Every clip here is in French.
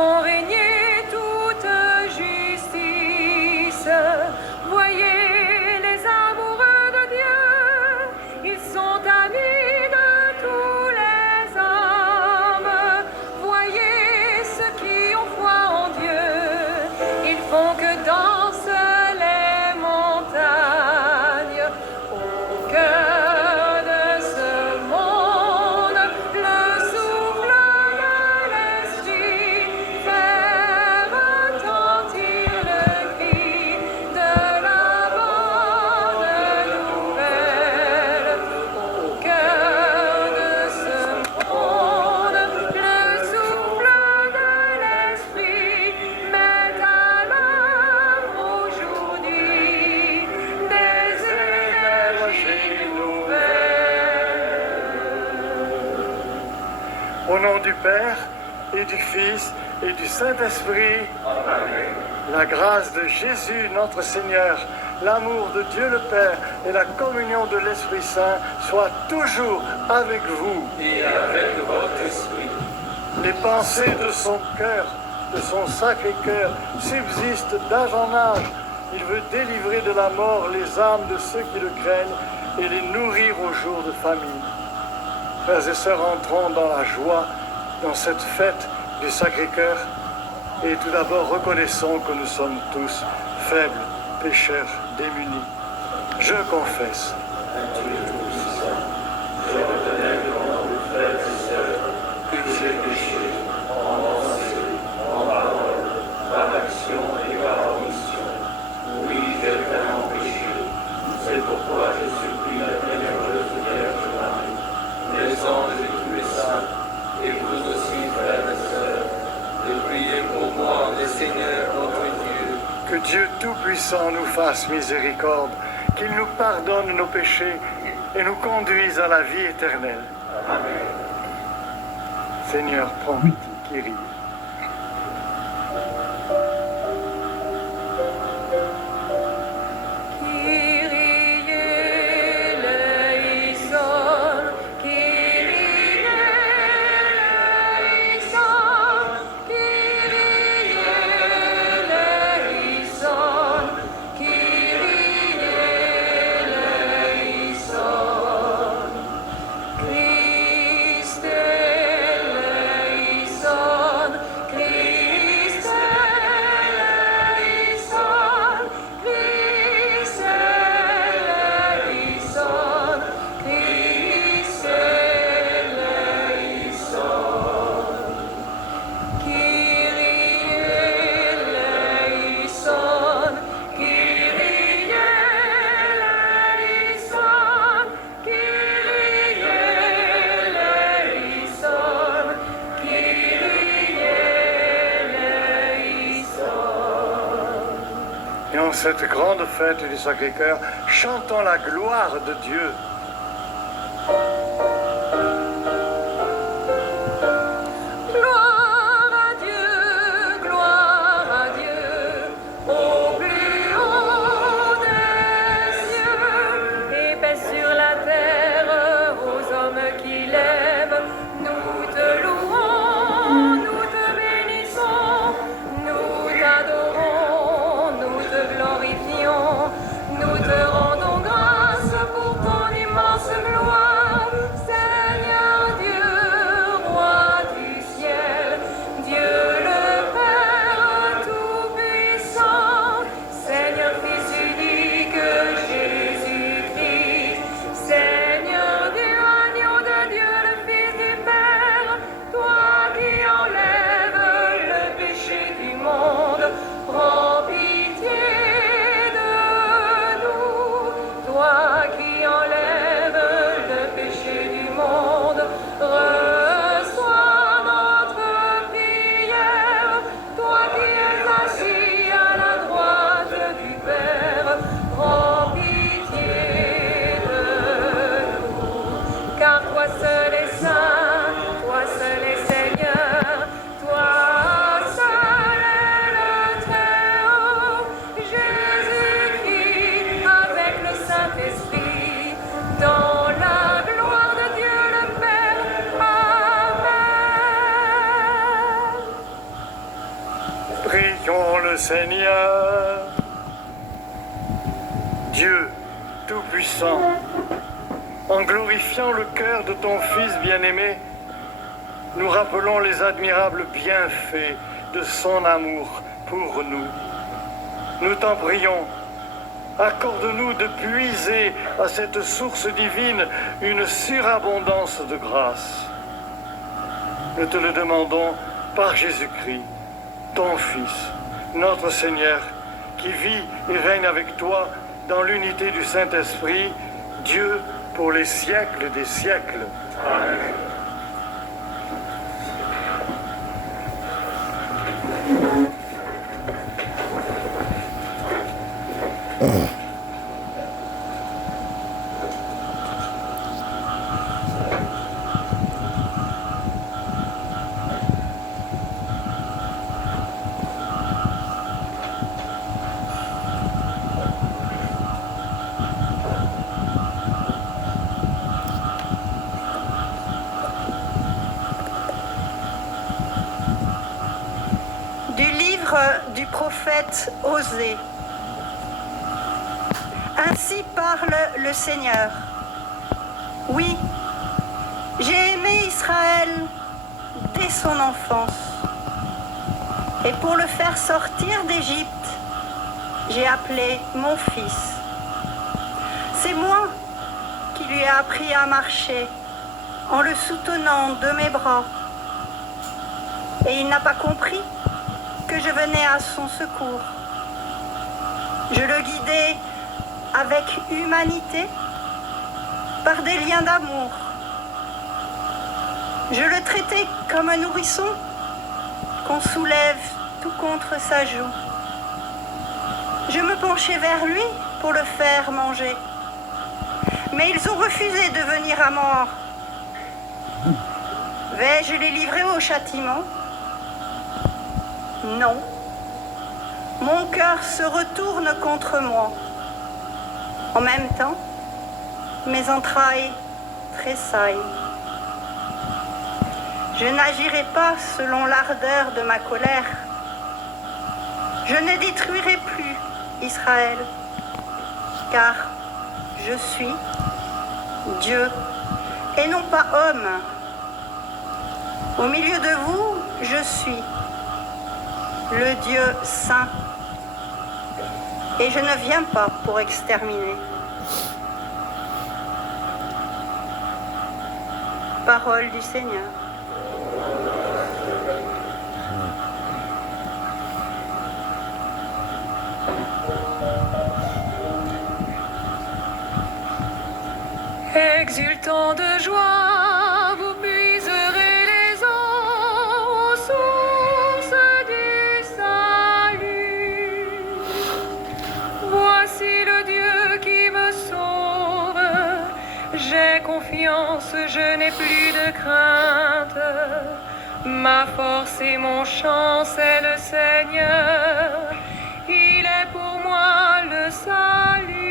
font régner toute justice. Voyez les amoureux de Dieu, ils sont amis de tous les hommes. Voyez ceux qui ont foi en Dieu, ils font que dansent les montagnes. Au cœur de ce monde, le souffle de l'esprit fait retentir le cri de la bonne nouvelle. Au cœur de ce monde, le souffle de l'esprit met à l'œuvre aujourd'hui des énergies nouvelles. Au nom du Père et du Fils et du Saint-Esprit, la grâce de Jésus notre Seigneur, l'amour de Dieu le Père et la communion de l'Esprit Saint soient toujours avec vous. Et avec votre esprit. Les pensées de son cœur, de son sacré cœur, subsistent d'âge en âge. Il veut délivrer de la mort les âmes de ceux qui le craignent et les nourrir au jour de famine. Frères et sœurs, entrons dans la joie, dans cette fête du Sacré-Cœur, et tout d'abord reconnaissons que nous sommes tous faibles, pécheurs, démunis. Je confesse. Je reconnais devant nos frères et sœurs que j'ai péché en pensée, en parole, par action et par omission. Oui, j'ai vraiment péché. C'est pourquoi je supplie la bienheureuse Vierge Marie, les anges et tous les saints, et vous aussi, frères et sœurs, de prier pour moi, le Seigneur notre Dieu. Que Dieu Tout-Puissant nous fasse miséricorde, qu'il nous pardonne nos péchés et nous conduise à la vie éternelle. Amen. Seigneur, prends pitié, Kyrie. Kyrie eleison, Kyrie eleison, Kyrie eleison, Kyrie eleison. Christ eleison, Christ eleison, Christ eleison, Christ eleison. Kyrie eleison, Kyrie eleison, Kyrie eleison, Kyrie eleison. Et en cette grande fête du Sacré-Cœur, chantons la gloire de Dieu. Gloire à Dieu, au plus haut des cieux, et paix sur la terre aux hommes qui l'aiment. Nous te louons, nous te bénissons, nous t'adorons, nous te glorifions, nous te rendons grâce pour ton immense Prions le Seigneur. Dieu Tout-Puissant, en glorifiant le cœur de ton Fils bien-aimé, nous rappelons les admirables bienfaits de son amour pour nous. Nous t'en prions, accorde-nous de puiser à cette source divine une surabondance de grâce. Nous te le demandons par Jésus-Christ, ton Fils, notre Seigneur, qui vit et règne avec toi dans l'unité du Saint-Esprit, Dieu pour les siècles des siècles. Amen. Du prophète Osée. Ainsi parle le Seigneur. Oui, j'ai aimé Israël dès son enfance. Et pour le faire sortir d'Égypte, j'ai appelé mon fils. C'est moi qui lui ai appris à marcher en le soutenant de mes bras. Et il n'a pas compris que je venais à son secours. Je le guidais avec humanité, par des liens d'amour. Je le traitais comme un nourrisson qu'on soulève tout contre sa joue. Je me penchais vers lui pour le faire manger. Mais ils ont refusé de venir à mort. Vais-je les livrer au châtiment ? Non, mon cœur se retourne contre moi. En même temps, mes entrailles tressaillent. Je n'agirai pas selon l'ardeur de ma colère. Je ne détruirai plus Israël, car je suis Dieu et non pas homme. Au milieu de vous, je suis le Dieu saint, et je ne viens pas pour exterminer. Parole du Seigneur. Exultant de joie, vous puiserez les eaux aux sources du salut. Voici le Dieu qui me sauve. J'ai confiance, je n'ai plus de crainte. Ma force et mon chant, c'est le Seigneur. Il est pour moi le salut.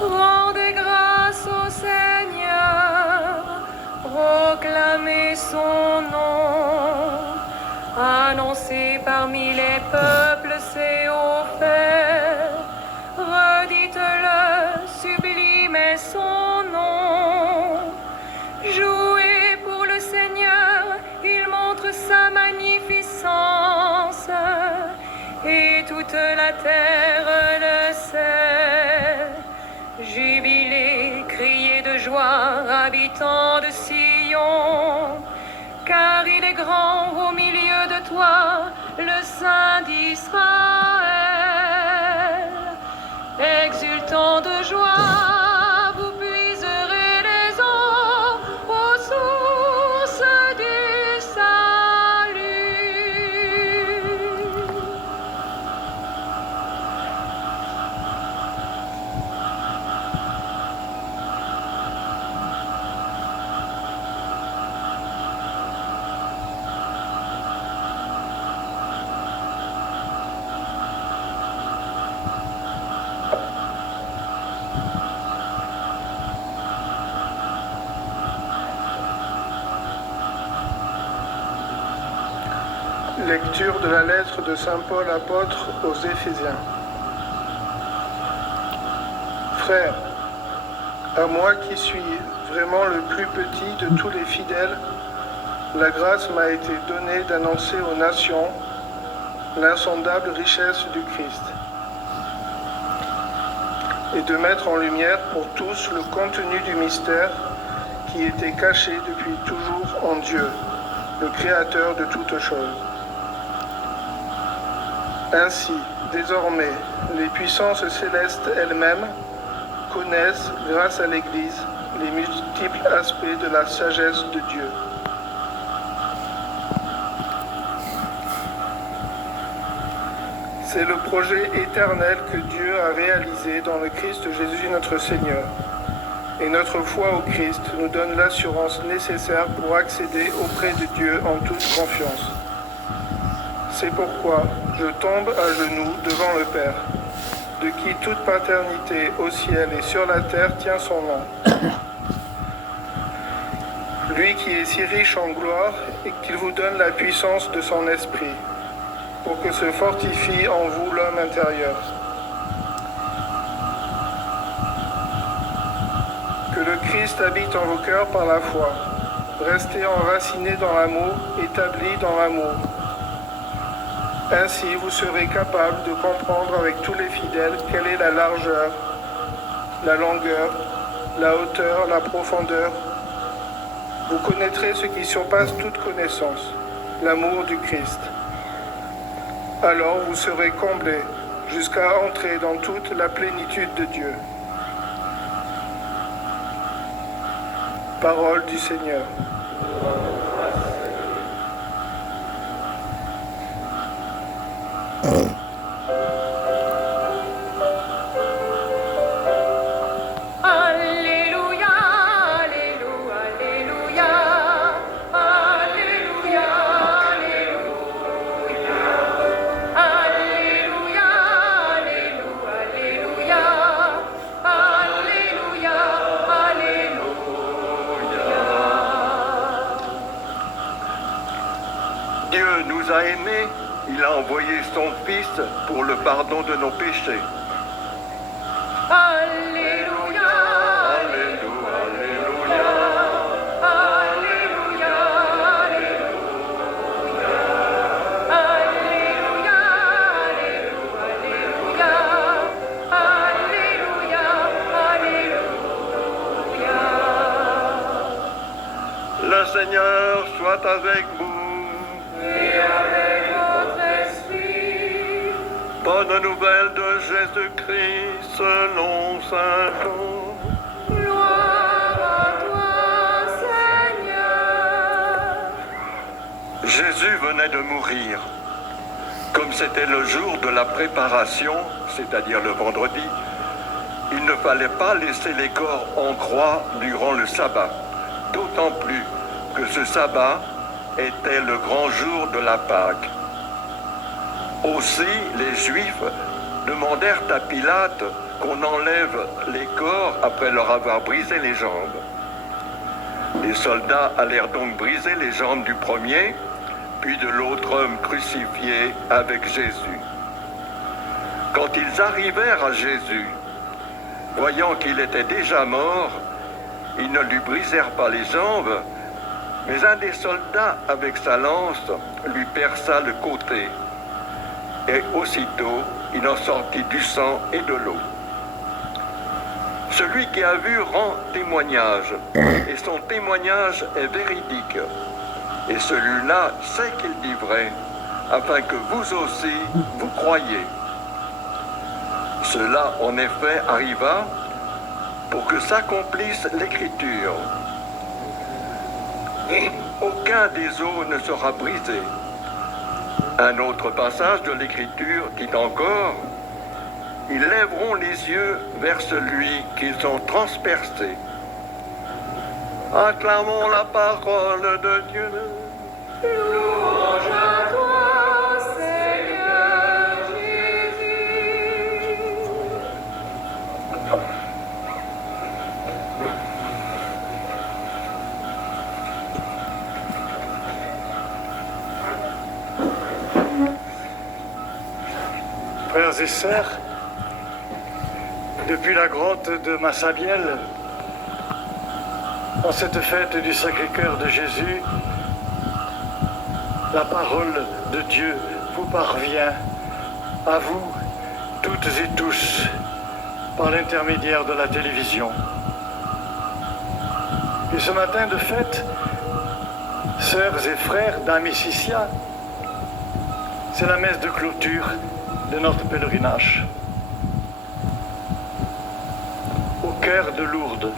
Rendez grâce au Seigneur, proclamez son nom, annoncez parmi les peuples ses hauts faits, redites-le, sublimez son nom, jouez pour le Seigneur, il montre sa magnificence, et toute la terre le sait. Jubilez, criez de joie, habitants de Sion, car il est grand au milieu de toi, le Saint d'Israël. Exultant de joie, vous puiserez les eaux aux sources du salut. Lecture de la lettre de saint Paul apôtre aux Éphésiens. Frères, à moi qui suis vraiment le plus petit de tous les fidèles, la grâce m'a été donnée d'annoncer aux nations l'insondable richesse du Christ et de mettre en lumière pour tous le contenu du mystère qui était caché depuis toujours en Dieu, le Créateur de toutes choses. Ainsi, désormais, les puissances célestes elles-mêmes connaissent, grâce à l'Église, les multiples aspects de la sagesse de Dieu. C'est le projet éternel que Dieu a réalisé dans le Christ Jésus notre Seigneur. Et notre foi au Christ nous donne l'assurance nécessaire pour accéder auprès de Dieu en toute confiance. C'est pourquoi je tombe à genoux devant le Père, de qui toute paternité au ciel et sur la terre tient son nom. Lui qui est si riche en gloire et qu'il vous donne la puissance de son esprit, pour que se fortifie en vous l'homme intérieur. Que le Christ habite en vos cœurs par la foi. Restez enracinés dans l'amour, établis dans l'amour. Ainsi, vous serez capables de comprendre avec tous les fidèles quelle est la largeur, la longueur, la hauteur, la profondeur. Vous connaîtrez ce qui surpasse toute connaissance, l'amour du Christ. Alors vous serez comblés jusqu'à entrer dans toute la plénitude de Dieu. Parole du Seigneur. Alléluia, Alléluia, Alléluia, Alléluia, Alléluia, Alléluia, Alléluia, Alléluia, Alléluia. Dieu nous a aimés, il a envoyé son Fils pour le pardon de nos péchés. Alléluia, Alléluia, Alléluia. Alléluia, Alléluia, Alléluia, Alléluia, Alléluia. Le Seigneur soit avec vous. Et avec votre esprit. Bonne nouvelle de Jésus-Christ selon saint Jean. Gloire à toi, Seigneur. Jésus venait de mourir. Comme c'était le jour de la préparation, c'est-à-dire le vendredi, il ne fallait pas laisser les corps en croix durant le sabbat, d'autant plus que ce sabbat était le grand jour de la Pâque. Aussi, les Juifs demandèrent à Pilate qu'on enlève les corps après leur avoir brisé les jambes. Les soldats allèrent donc briser les jambes du premier, puis de l'autre homme crucifié avec Jésus. Quand ils arrivèrent à Jésus, voyant qu'il était déjà mort, ils ne lui brisèrent pas les jambes, mais un des soldats, avec sa lance, lui perça le côté. Et aussitôt, il en sortit du sang et de l'eau. Celui qui a vu rend témoignage, et son témoignage est véridique. Et celui-là sait qu'il dit vrai, afin que vous aussi, vous croyiez. Cela, en effet, arriva pour que s'accomplisse l'Écriture. Aucun des os ne sera brisé. Un autre passage de l'Écriture dit encore: ils lèveront les yeux vers celui qu'ils ont transpercé. Acclamons la parole de Dieu. Louange à toi, Seigneur Jésus. Frères et sœurs, depuis la grotte de Massabielle, en cette fête du Sacré-Cœur de Jésus, la parole de Dieu vous parvient, à vous, toutes et tous, par l'intermédiaire de la télévision. Et ce matin de fête, sœurs et frères d'Amicitia, c'est la messe de clôture de notre pèlerinage. Au cœur de Lourdes,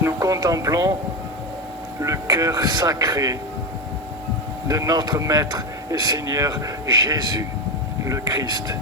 nous contemplons le cœur sacré de notre Maître et Seigneur Jésus, le Christ.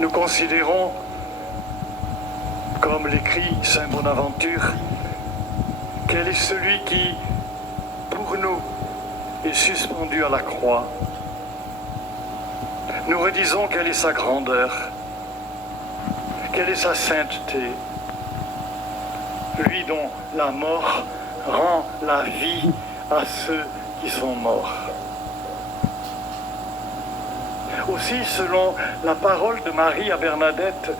Nous considérons, comme l'écrit Saint Bonaventure, quel est celui qui, pour nous, est suspendu à la croix. Nous redisons quelle est sa grandeur, quelle est sa sainteté, lui dont la mort rend la vie à ceux qui sont morts. Aussi, selon la parole de Marie à Bernadette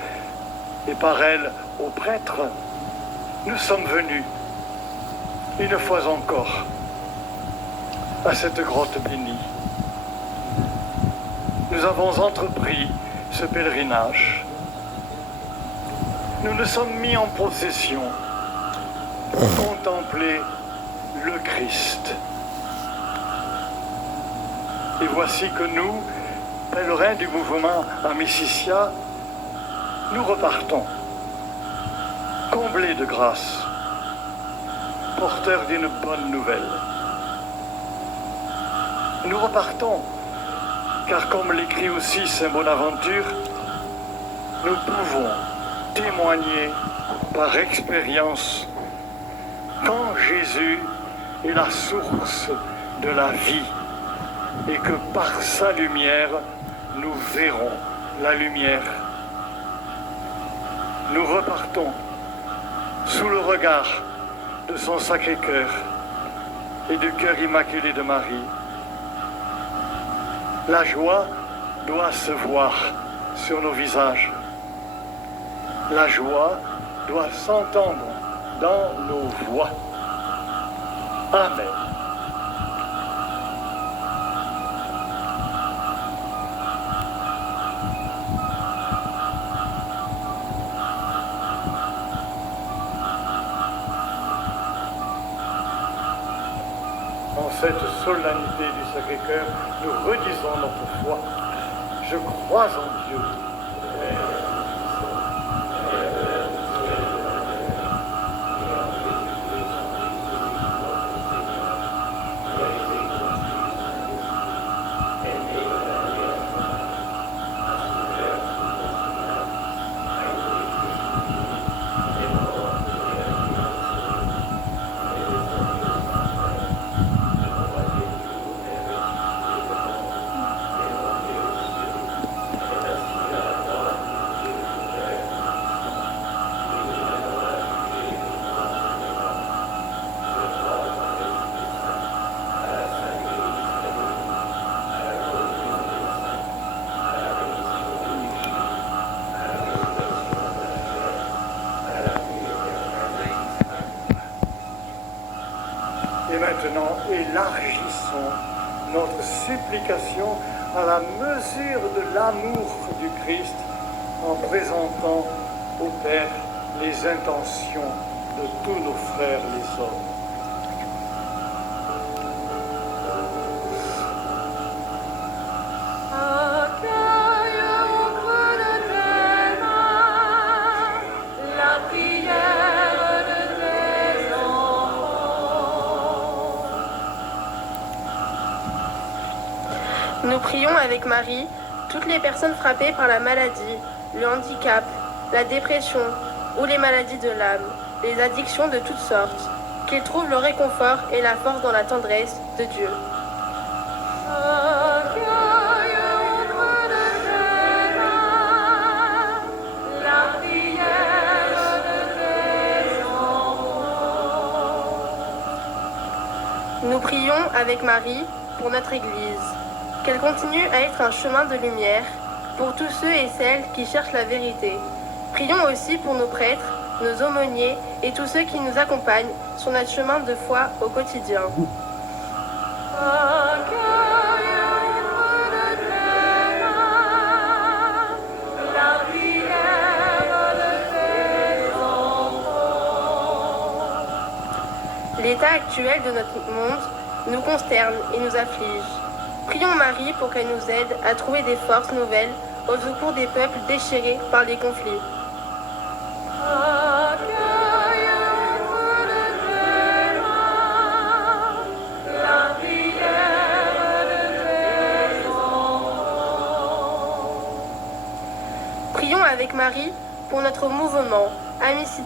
et par elle au prêtre, nous sommes venus une fois encore à cette grotte bénie. Nous avons entrepris ce pèlerinage. Nous nous sommes mis en procession pour contempler le Christ. Et voici que nous, pèlerins du mouvement Amicitia, nous repartons, comblés de grâce, porteurs d'une bonne nouvelle. Nous repartons, car comme l'écrit aussi Saint Bonaventure, nous pouvons témoigner par expérience quand Jésus est la source de la vie et que par sa lumière, nous verrons la lumière. Nous repartons sous le regard de son Sacré-Cœur et du cœur immaculé de Marie. La joie doit se voir sur nos visages. La joie doit s'entendre dans nos voix. Amen. En cette solennité du Sacré-Cœur, nous redisons notre foi. Je crois en Dieu. Et maintenant, élargissons notre supplication à la mesure de l'amour du Christ en présentant au Père les intentions de tous nos frères les hommes. Accueille au creux de tes mains la prière de tes enfants. Nous prions avec Marie toutes les personnes frappées par la maladie, le handicap, la dépression ou les maladies de l'âme, les addictions de toutes sortes, qu'ils trouvent le réconfort et la force dans la tendresse de Dieu. Accueille au creux de tes mains la prière de tes enfants. Nous prions avec Marie pour notre Église. Qu'elle continue à être un chemin de lumière pour tous ceux et celles qui cherchent la vérité. Prions aussi pour nos prêtres, nos aumôniers et tous ceux qui nous accompagnent sur notre chemin de foi au quotidien. Accueille auprès de tes mains la prière de tes enfants. L'état actuel de notre monde nous consterne et nous afflige. Prions Marie pour qu'elle nous aide à trouver des forces nouvelles au secours des peuples déchirés par les conflits. Accueille auprès de tes mains la prière de tes enfants. Prions avec Marie pour notre mouvement Amicitia.